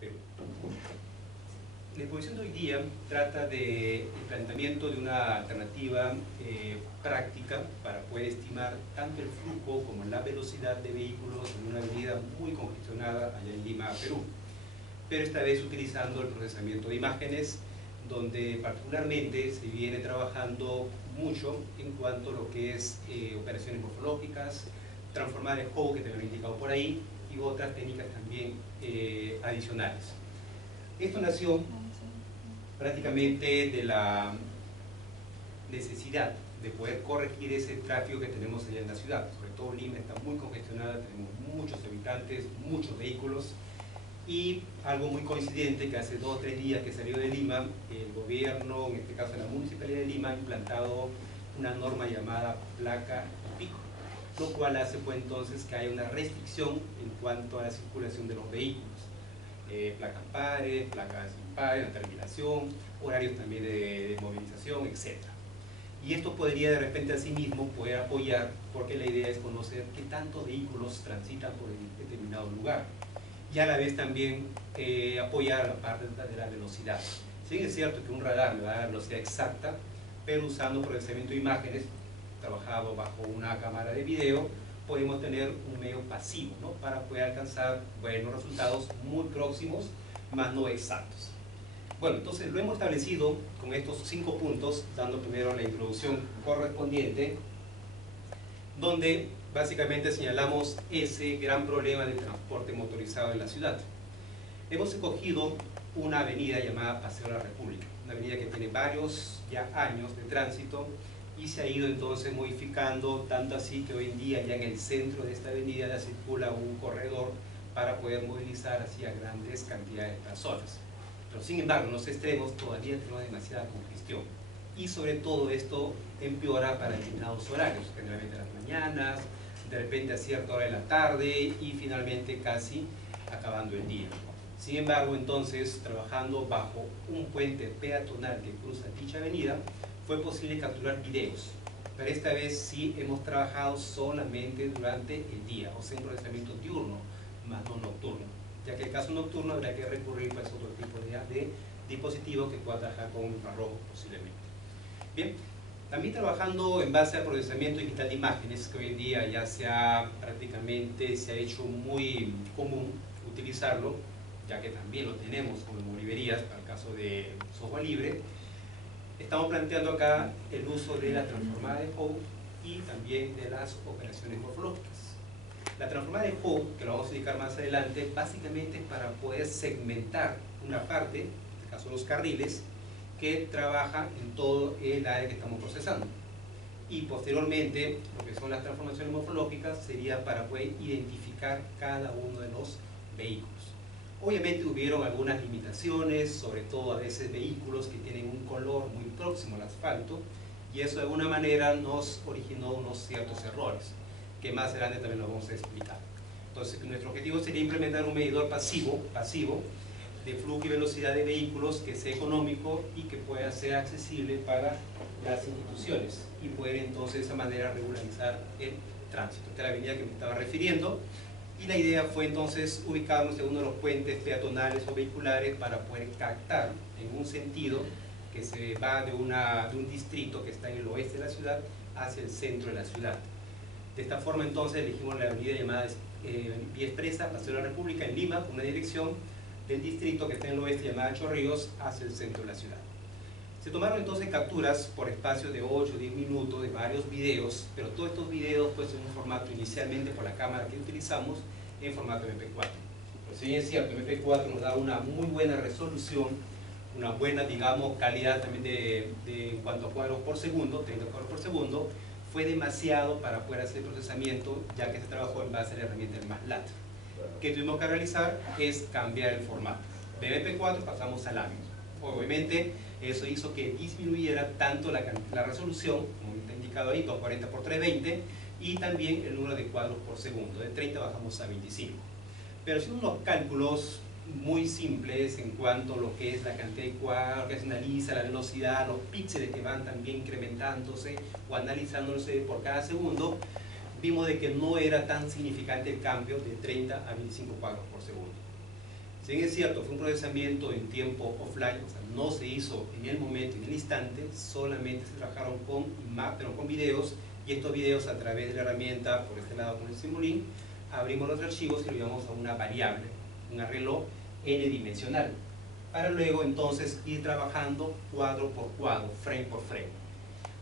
Perú. La exposición de hoy día trata del planteamiento de una alternativa práctica para poder estimar tanto el flujo como la velocidad de vehículos en una avenida muy congestionada allá en Lima, Perú, pero esta vez utilizando el procesamiento de imágenes, donde particularmente se viene trabajando mucho en cuanto a lo que es operaciones morfológicas, transformar el Hough, que te lo he indicado por ahí, y otras técnicas también adicionales. Esto nació prácticamente de la necesidad de poder corregir ese tráfico que tenemos allá en la ciudad. Sobre todo Lima está muy congestionada, tenemos muchos habitantes, muchos vehículos, y algo muy coincidente que hace 2 o 3 días que salió de Lima, el gobierno, en este caso la Municipalidad de Lima, ha implantado una norma llamada placa y pico, lo cual hace pues entonces que haya una restricción en cuanto a la circulación de los vehículos. Placas pares, placas impares, la terminación, horarios también de movilización, etc. Y esto podría de repente a sí mismo poder apoyar, porque la idea es conocer qué tantos vehículos transitan por el determinado lugar, y a la vez también apoyar la parte de la velocidad. Si bien es cierto que un radar me va a dar la velocidad exacta, pero usando procesamiento de imágenes, trabajado bajo una cámara de video, podemos tener un medio pasivo, ¿no?, para poder alcanzar buenos resultados muy próximos, más no exactos. Bueno, entonces lo hemos establecido con estos 5 puntos, dando primero la introducción correspondiente, donde básicamente señalamos ese gran problema del transporte motorizado en la ciudad. Hemos escogido una avenida llamada Paseo de la República, una avenida que tiene varios ya años de tránsito y se ha ido entonces modificando, tanto así que hoy en día ya en el centro de esta avenida ya circula un corredor para poder movilizar así a grandes cantidades de personas. Pero sin embargo, en los extremos todavía tenemos demasiada congestión, y sobre todo esto empeora para determinados horarios, generalmente a las mañanas, de repente a cierta hora de la tarde y finalmente casi acabando el día. Sin embargo, entonces, trabajando bajo un puente peatonal que cruza dicha avenida, fue posible capturar videos, pero esta vez sí hemos trabajado solamente durante el día, o sea, un procesamiento diurno, más no nocturno, ya que en el caso nocturno habrá que recurrir pues, a otro tipo de dispositivo que pueda trabajar con infrarrojo posiblemente. Bien, también trabajando en base al procesamiento digital de imágenes, que hoy en día ya prácticamente se ha hecho muy común utilizarlo, ya que también lo tenemos como librerías para el caso de software libre. Estamos planteando acá el uso de la transformada de Hough y también de las operaciones morfológicas. La transformada de Hough, que lo vamos a explicar más adelante, básicamente es para poder segmentar una parte, en este caso los carriles, que trabaja en todo el área que estamos procesando. Y posteriormente, lo que son las transformaciones morfológicas sería para poder identificar cada uno de los vehículos. Obviamente hubieron algunas limitaciones, sobre todo a veces vehículos que tienen un color muy próximo al asfalto, y eso de alguna manera nos originó unos ciertos errores, que más adelante también lo vamos a explicar. Entonces, nuestro objetivo sería implementar un medidor pasivo de flujo y velocidad de vehículos que sea económico y que pueda ser accesible para las instituciones, y poder entonces de esa manera regularizar el tránsito. Esta es la avenida que me estaba refiriendo, y la idea fue entonces ubicarnos en uno de los puentes peatonales o vehiculares para poder captar en un sentido que se va de un distrito que está en el oeste de la ciudad hacia el centro de la ciudad. De esta forma entonces elegimos la avenida llamada Vía Expresa, Paseo de la República, en Lima, con una dirección del distrito que está en el oeste llamada Chorrillos hacia el centro de la ciudad. Se tomaron entonces capturas por espacio de 8 o 10 minutos de varios videos, pero todos estos videos pues en un formato inicialmente por la cámara que utilizamos en formato MP4. Pues sí es cierto, MP4 nos da una muy buena resolución, una buena, digamos, calidad también en cuanto a cuadros por segundo, 30 cuadros por segundo. Fue demasiado para poder hacer el procesamiento, ya que se trabajó en base a la herramienta del MATLAB. Que tuvimos que realizar es cambiar el formato. De MP4 pasamos al AVI. Obviamente eso hizo que disminuyera tanto la resolución, como está indicado ahí, 240 por 320, y también el número de cuadros por segundo. De 30 bajamos a 25. Pero son unos cálculos muy simples en cuanto a lo que es la cantidad de cuadros, que se analiza la velocidad, los píxeles que van también incrementándose o analizándose por cada segundo. Vimos de que no era tan significante el cambio de 30 a 25 cuadros por segundo. Si bien es cierto, fue un procesamiento en tiempo offline, o sea, no se hizo en el momento, en el instante, solamente se trabajaron con videos, y estos videos a través de la herramienta, por este lado con el Simulink, abrimos los archivos y lo llevamos a una variable, un arreglo n-dimensional, para luego entonces ir trabajando cuadro por cuadro, frame por frame.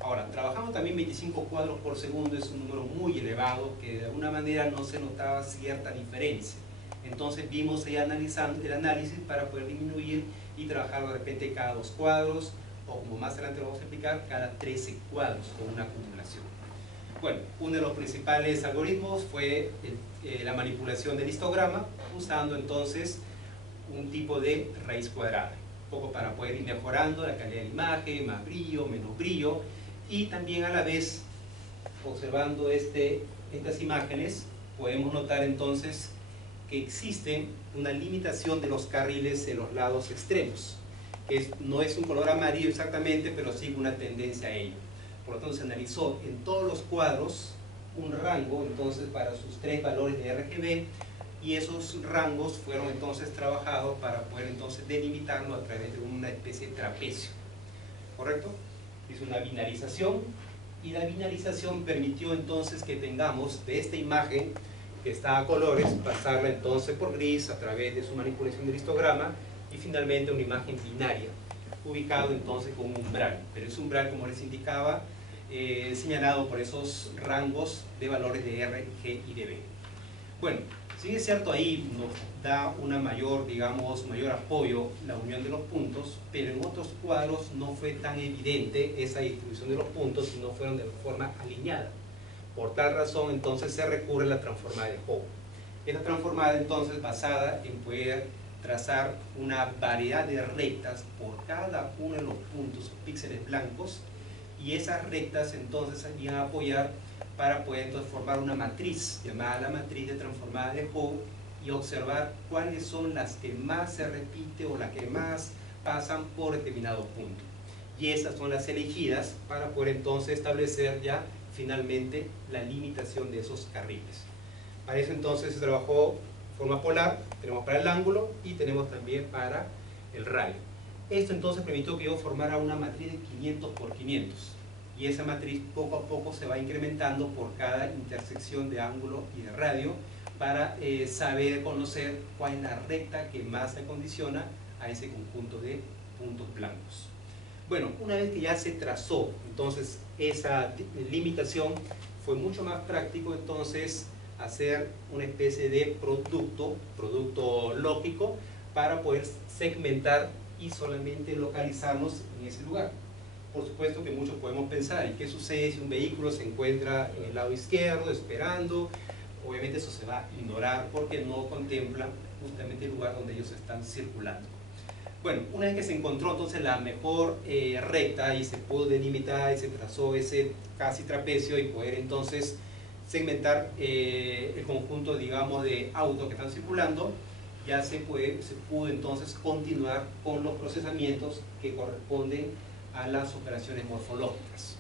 Ahora, trabajamos también 25 cuadros por segundo, es un número muy elevado que de alguna manera no se notaba cierta diferencia. Entonces vimos ahí analizando el análisis para poder disminuir y trabajar de repente cada 2 cuadros, o como más adelante lo vamos a explicar, cada 13 cuadros con una acumulación. Bueno, uno de los principales algoritmos fue la manipulación del histograma, usando entonces un tipo de raíz cuadrada, un poco para poder ir mejorando la calidad de la imagen, más brillo, menos brillo, y también a la vez, observando estas imágenes, podemos notar entonces que existe una limitación de los carriles en los lados extremos, que no es un color amarillo exactamente, pero sí una tendencia a ello. Por lo tanto, se analizó en todos los cuadros un rango entonces para sus 3 valores de RGB, y esos rangos fueron entonces trabajados para poder entonces delimitarlo a través de una especie de trapecio, ¿correcto? Hizo una binarización, y la binarización permitió entonces que tengamos de esta imagen que está a colores, pasarla entonces por gris a través de su manipulación del histograma, y finalmente una imagen binaria, ubicado entonces con un umbral, pero ese umbral, como les indicaba, señalado por esos rangos de valores de R, G y de B. Bueno, sí es cierto, ahí nos da una mayor apoyo la unión de los puntos, pero en otros cuadros no fue tan evidente esa distribución de los puntos, sino fueron de forma alineada. Por tal razón, entonces se recurre a la transformada de Howe. Esta transformada, entonces, basada en poder trazar una variedad de rectas por cada uno de los puntos o píxeles blancos, y esas rectas entonces iban a apoyar para poder entonces formar una matriz llamada la matriz de transformada de Howe, y observar cuáles son las que más se repiten o las que más pasan por determinado punto. Y esas son las elegidas para poder entonces establecer ya finalmente la limitación de esos carriles. Para eso entonces se trabajó forma polar, tenemos para el ángulo y tenemos también para el radio. Esto entonces permitió que yo formara una matriz de 500 por 500, y esa matriz poco a poco se va incrementando por cada intersección de ángulo y de radio, para saber, conocer cuál es la recta que más se condiciona a ese conjunto de puntos blancos. Bueno, una vez que ya se trazó entonces esa limitación, fue mucho más práctico entonces hacer una especie de producto lógico, para poder segmentar y solamente localizarnos en ese lugar. Por supuesto que muchos podemos pensar, ¿y qué sucede si un vehículo se encuentra en el lado izquierdo esperando? Obviamente eso se va a ignorar porque no contempla justamente el lugar donde ellos están circulando. Bueno, una vez que se encontró entonces la mejor recta, y se pudo delimitar y se trazó ese casi trapecio, y poder entonces segmentar el conjunto, digamos, de autos que están circulando, ya se pudo entonces continuar con los procesamientos que corresponden a las operaciones morfológicas.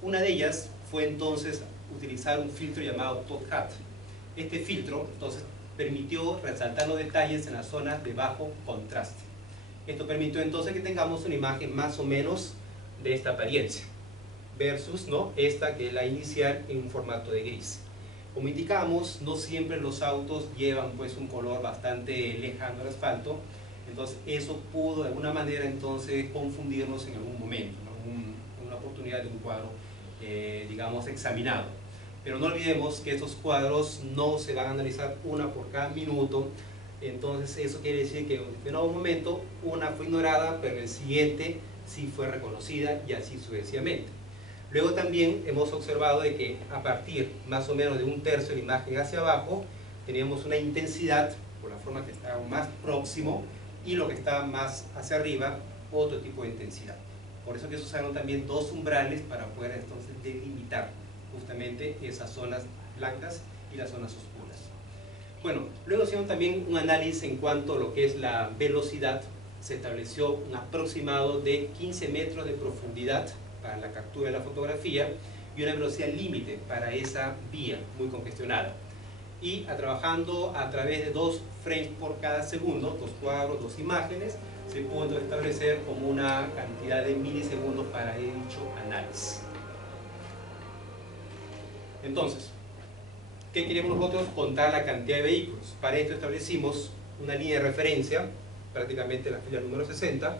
Una de ellas fue entonces utilizar un filtro llamado TOT-HAT. Este filtro entonces permitió resaltar los detalles en las zonas de bajo contraste. Esto permitió entonces que tengamos una imagen más o menos de esta apariencia, versus esta que es la inicial en un formato de gris. Como indicamos, no siempre los autos llevan pues un color bastante lejano al asfalto, entonces eso pudo de alguna manera entonces confundirnos en algún momento, en una oportunidad de un cuadro digamos examinado. Pero no olvidemos que estos cuadros no se van a analizar una por cada minuto, entonces eso quiere decir que en un determinado momento una fue ignorada, pero el siguiente sí fue reconocida, y así sucesivamente. Luego también hemos observado de que a partir más o menos de 1/3 de la imagen hacia abajo, teníamos una intensidad, por la forma que estaba más próximo, y lo que estaba más hacia arriba, otro tipo de intensidad. Por eso que se usaron también 2 umbrales para poder entonces delimitar justamente esas zonas blancas y las zonas oscuras. Bueno, luego hicieron también un análisis en cuanto a lo que es la velocidad. Se estableció un aproximado de 15 metros de profundidad para la captura de la fotografía, y una velocidad límite para esa vía muy congestionada. y trabajando a través de 2 frames por cada segundo, 2 cuadros, 2 imágenes, se pudo establecer como una cantidad de milisegundos para dicho análisis. Entonces, ¿qué queremos nosotros? Contar la cantidad de vehículos. Para esto establecimos una línea de referencia, prácticamente la fila número 60,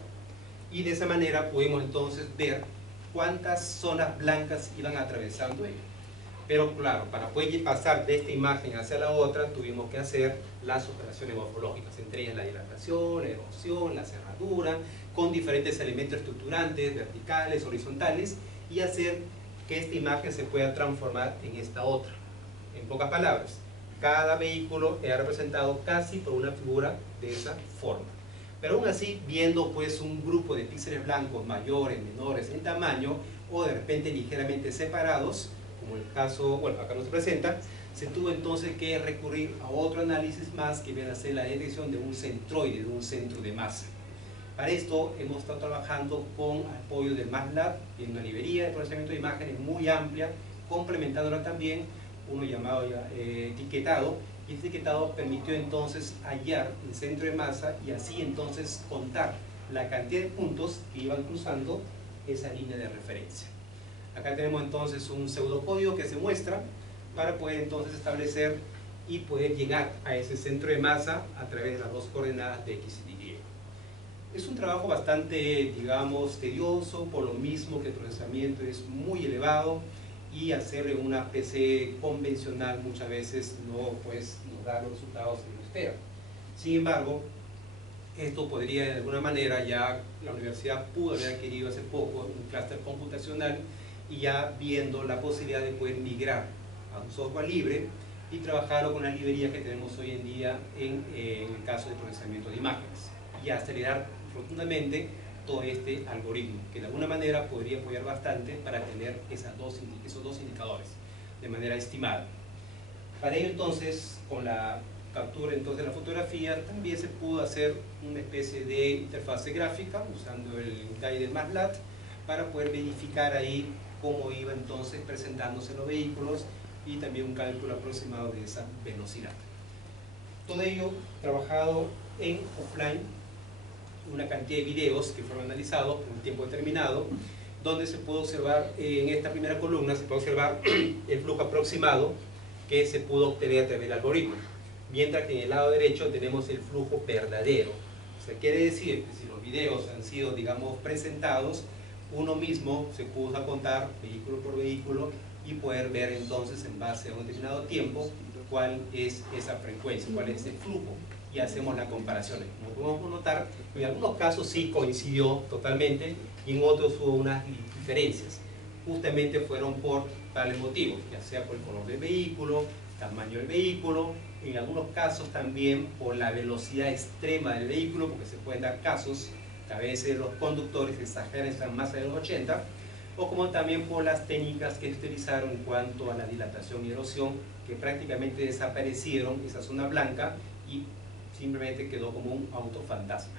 y de esa manera pudimos entonces ver cuántas zonas blancas iban atravesando ellos. Pero claro, para poder pasar de esta imagen hacia la otra, tuvimos que hacer las operaciones morfológicas, entre ellas la dilatación, la erosión, la cerradura, con diferentes elementos estructurantes, verticales, horizontales, y hacer que esta imagen se pueda transformar en esta otra. En pocas palabras, cada vehículo era representado casi por una figura de esa forma. Pero aún así, viendo pues un grupo de píxeles blancos mayores, menores en tamaño, o de repente ligeramente separados, como el caso, bueno, acá nos presenta, se tuvo entonces que recurrir a otro análisis más que viene a ser la detección de un centroide, de un centro de masa. Para esto hemos estado trabajando con apoyo del MATLAB en una librería de procesamiento de imágenes muy amplia, complementándola también uno llamado etiquetado, y este etiquetado permitió entonces hallar el centro de masa y así entonces contar la cantidad de puntos que iban cruzando esa línea de referencia. Acá tenemos entonces un pseudocódigo que se muestra para poder entonces establecer y poder llegar a ese centro de masa a través de las 2 coordenadas de X y Y. Es un trabajo bastante, digamos, tedioso, por lo mismo que el procesamiento es muy elevado y hacerle una PC convencional muchas veces no pues, nos da los resultados que uno espera. Sin embargo, esto podría de alguna manera, ya la universidad pudo haber adquirido hace poco un clúster computacional y ya viendo la posibilidad de poder migrar a un software libre y trabajarlo con las librerías que tenemos hoy en día en el caso de procesamiento de imágenes y acelerar profundamente todo este algoritmo que de alguna manera podría apoyar bastante para tener esos dos indicadores de manera estimada. Para ello entonces, con la captura entonces de la fotografía, también se pudo hacer una especie de interfase gráfica usando el guide del MATLAB para poder verificar ahí cómo iba entonces presentándose los vehículos y también un cálculo aproximado de esa velocidad. Todo ello trabajado en offline, una cantidad de videos que fueron analizados por un tiempo determinado, donde se puede observar, en esta primera columna se puede observar el flujo aproximado que se pudo obtener a través del algoritmo, mientras que en el lado derecho tenemos el flujo verdadero. O sea, quiere decir que si los videos han sido, digamos, presentados, uno mismo se pudo contar vehículo por vehículo y poder ver entonces en base a un determinado tiempo cuál es esa frecuencia, cuál es el flujo, y hacemos las comparaciones. Como podemos notar, en algunos casos sí coincidió totalmente y en otros hubo unas diferencias. Justamente fueron por tales motivos, ya sea por el color del vehículo, tamaño del vehículo, en algunos casos también por la velocidad extrema del vehículo, porque se pueden dar casos que a veces los conductores exageran, están más allá de los 80, o como también por las técnicas que se utilizaron en cuanto a la dilatación y erosión, que prácticamente desaparecieron esa zona blanca y simplemente quedó como un auto fantasma.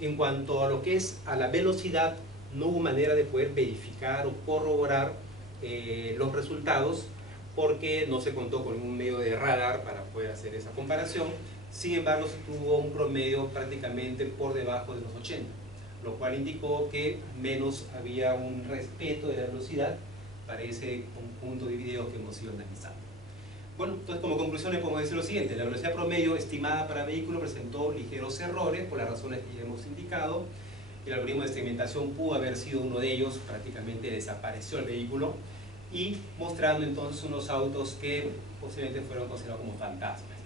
En cuanto a lo que es a la velocidad, no hubo manera de poder verificar o corroborar los resultados porque no se contó con un medio de radar para poder hacer esa comparación. Sin embargo, se tuvo un promedio prácticamente por debajo de los 80, lo cual indicó que menos había un respeto de la velocidad para ese conjunto de videos que hemos ido analizando. Bueno, entonces como conclusiones podemos decir lo siguiente: la velocidad promedio estimada para vehículo presentó ligeros errores por las razones que ya hemos indicado. El algoritmo de segmentación pudo haber sido uno de ellos, prácticamente desapareció el vehículo, y mostrando entonces unos autos que posiblemente fueron considerados como fantasmas.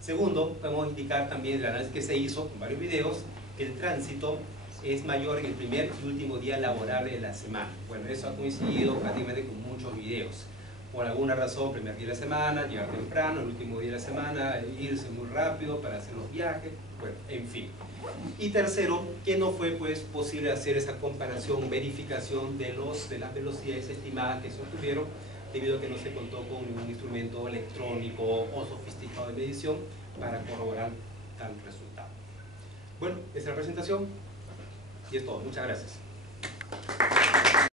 Segundo, podemos indicar también el análisis que se hizo con varios videos, que el tránsito es mayor en el primer y último día laborable de la semana. Bueno, eso ha coincidido prácticamente con muchos videos. Por alguna razón, primer día de la semana, llegar temprano, el último día de la semana, irse muy rápido para hacer los viajes, bueno, en fin. Y tercero, que no fue pues posible hacer esa comparación, verificación de las velocidades estimadas que se obtuvieron, debido a que no se contó con ningún instrumento electrónico o sofisticado de medición para corroborar tal resultado. Bueno, esta es la presentación y es todo. Muchas gracias.